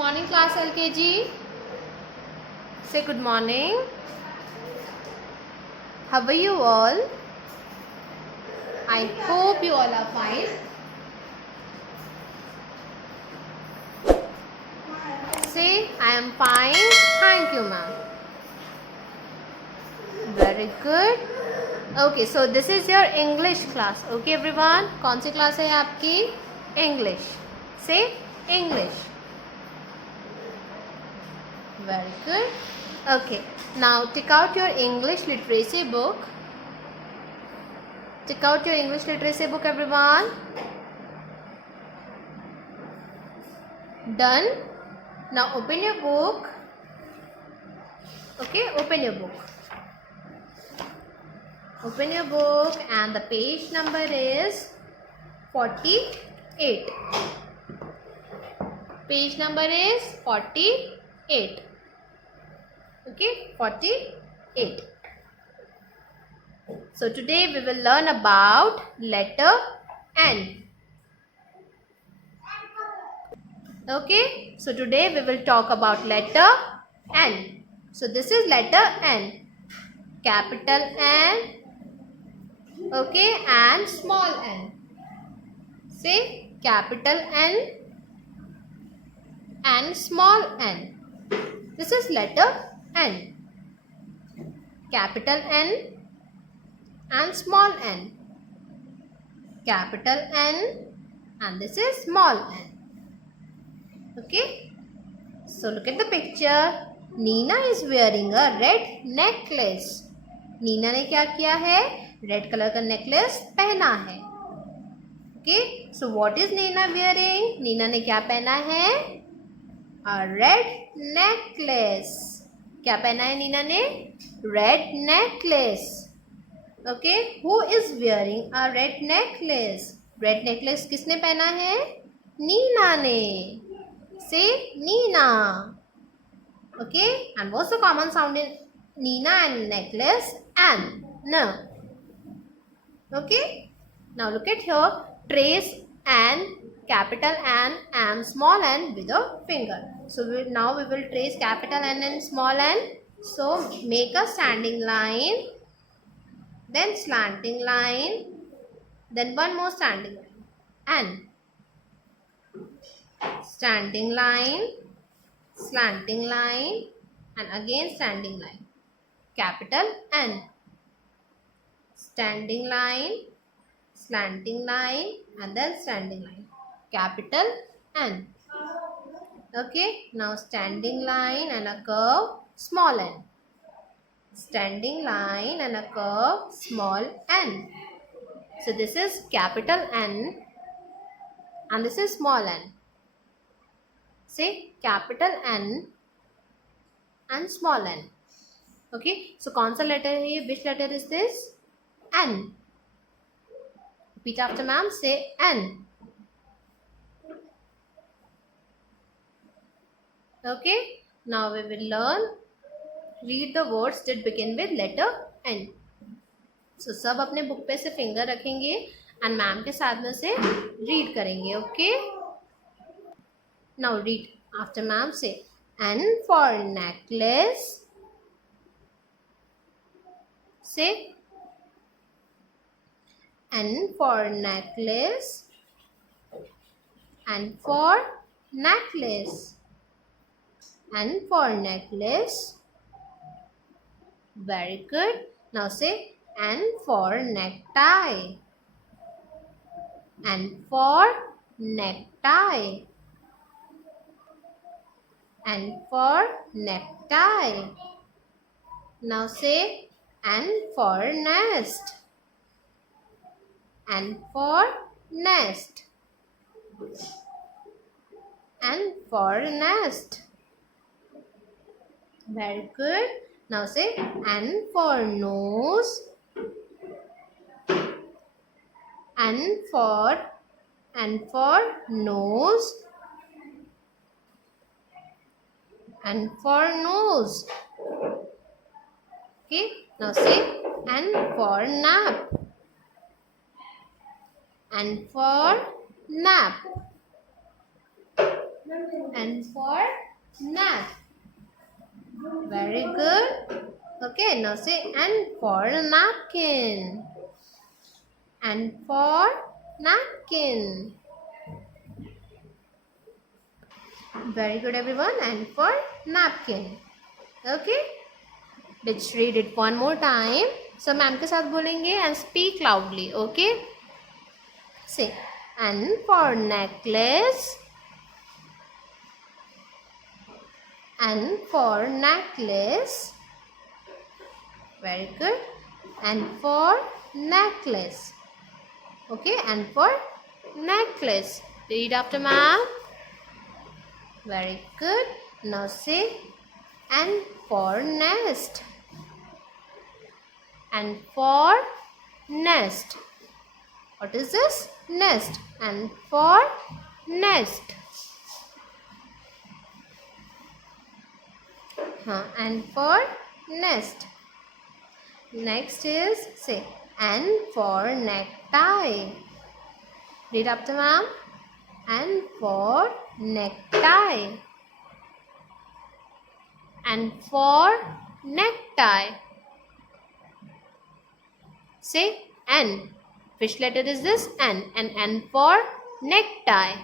morning class LKG. Say good morning. How are you all? I hope you all are fine. Say I am fine. Thank you ma'am. Very good. Okay, so this is your English class. Okay everyone. कौन सी class है आपकी? English. Say English. Very good. Okay, now take out your English literacy book. Take out your English literacy book everyone. Done. Now open your book. Okay, open your book. Open your book and the page number is 48. Page number is 48. Okay, 48. So today we will learn about letter N. Okay, so today we will talk about letter N. So this is letter N. Capital N. Okay, and small n. Say capital N and small n. This is letter N. Capital N and small n. Capital N and this is small n. Okay. So look at the picture. Nina is wearing a red necklace. Neena ने क्या किया है? Red colour का necklace पहना है. Okay. So what is Nina wearing? Neena ने क्या पहना है? A red necklace. क्या पहना है नीना ने? Red necklace. Okay. Who is wearing a red necklace? Red necklace किसने पहना है? नीना ने. Say Nina. Okay. And what's the common sound in Nina and necklace? N. No. Okay. Now look at here. Trace N, capital N and small n with a finger. So now we will trace capital N and small n. So make a standing line, then slanting line, then one more standing line. N. Standing line, slanting line, and again standing line. Capital N. Standing line, slanting line, and then standing line. Capital N. Okay. Now standing line and a curve, small n. Standing line and a curve, small n. So this is capital N and this is small n. Say capital N and small n. Okay. So कौन सा letter है ये? Which letter is this? N. Repeat after ma'am. Say N. Okay. Now we will learn. Read the words that begin with letter N. So सब अपने book पे से finger रखेंगे and ma'am के साथ में से read करेंगे. Okay. Now read after ma'am. Say N for necklace. Say N for necklace. N for necklace. N for necklace. Very good. Now say N for necktie. N for necktie. N for necktie. Now say N for nest. N for nest. N for nest. Very good. Now say N for nose. N for nose. N for nose. Okay. Now say N for nap. N for nap. N for nap. Very good. Okay, now say N for napkin. N for napkin. Very good everyone. N for napkin. Okay. Let's read it one more time. So ma'am के साथ बोलेंगे and speak loudly. Okay. Say N for necklace. N for necklace. Very good. N for necklace. Okay, N for necklace. Read after ma'am. Very good. Now say N for nest. N for nest. What is this? Nest. N for nest. N for nest. Next is say N for necktie. Read after ma'am. N for necktie. N for necktie. Say N. Which letter is this? N. And N for necktie.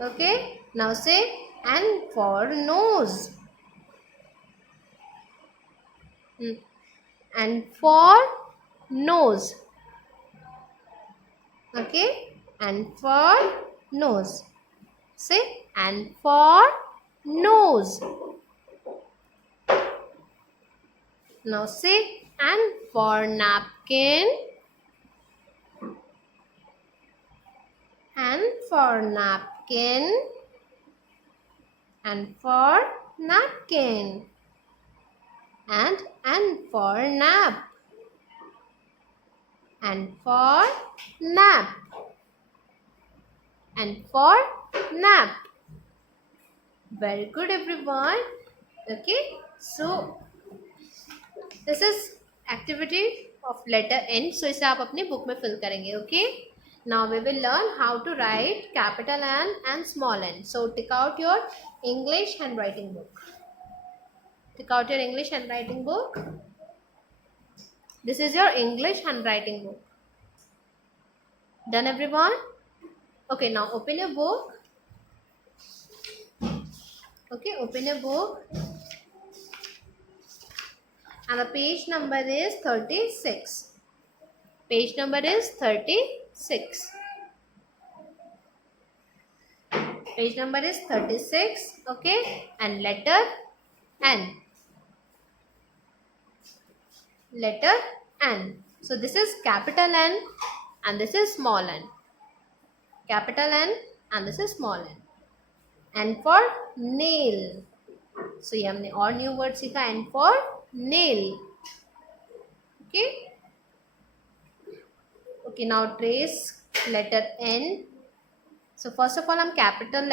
Okay. Now say N for nose. N for nose. Okay. N for nose. Say N for nose. Now say N for napkin. N for napkin. N for napkin. And N for nap. N for nap. N for nap. Very good everyone. Okay. So this is activity of letter N. So इसे आप अपनी book में fill करेंगे. Okay. Now we will learn how to write capital N and small n. So take out your English handwriting book. Take out your English handwriting book. This is your English handwriting book. Done everyone? Okay, now open your book. Okay, open your book. And the page number is 36. Page number is 36. Page number is 36. Okay, and letter N. Letter N. So this is capital N and this is small n. Capital N and this is small n. N for nail. So ये हमने और new word सीखा. N for nail. Okay. Okay, now trace letter N. So first of all हम capital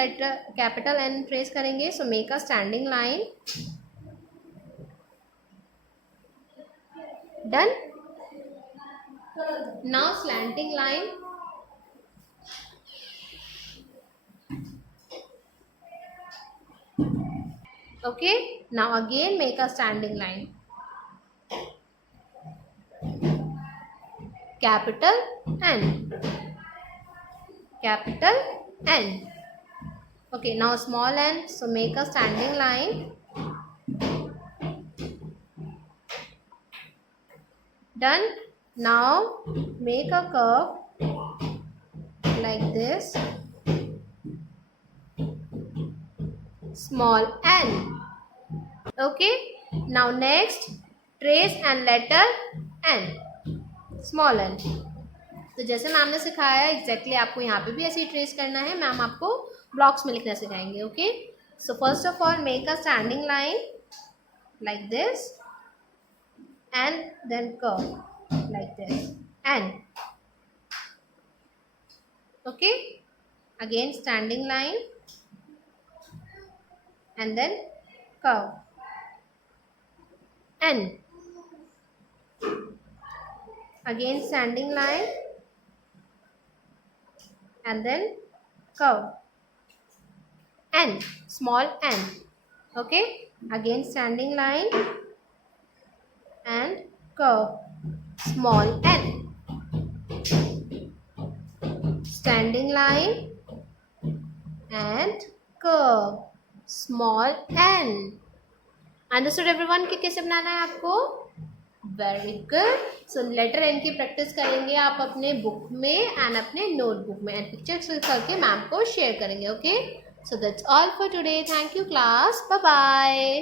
N trace करेंगे. So make a standing line. Done. Now slanting line. Okay. Now again make a standing line. Capital N. Capital N. Okay. Now small n. So make a standing line. Done. Now make a curve like this. Small n. Okay. Now next trace and letter N. Small n. तो जैसे ma'am ने सिखाया है exactly आपको यहाँ पे भी ऐसे ही ट्रेस करना है. मैम आपको ब्लॉक्स में लिखना सिखाएंगे. Okay. So first of all make a standing line like this and then curve like this and okay, again standing line and then curve and again standing line and then curve. N, small n. Okay, again standing line and curve, small n. Standing line and curve, small n. Understood everyone कि कैसे बनाना है आपको? Very good. So letter N की practice करेंगे आप अपने book में एंड अपने नोटबुक में एंड पिक्चर्स करके मैम को शेयर करेंगे. Okay, so that's all for today. Thank you class. Bye bye.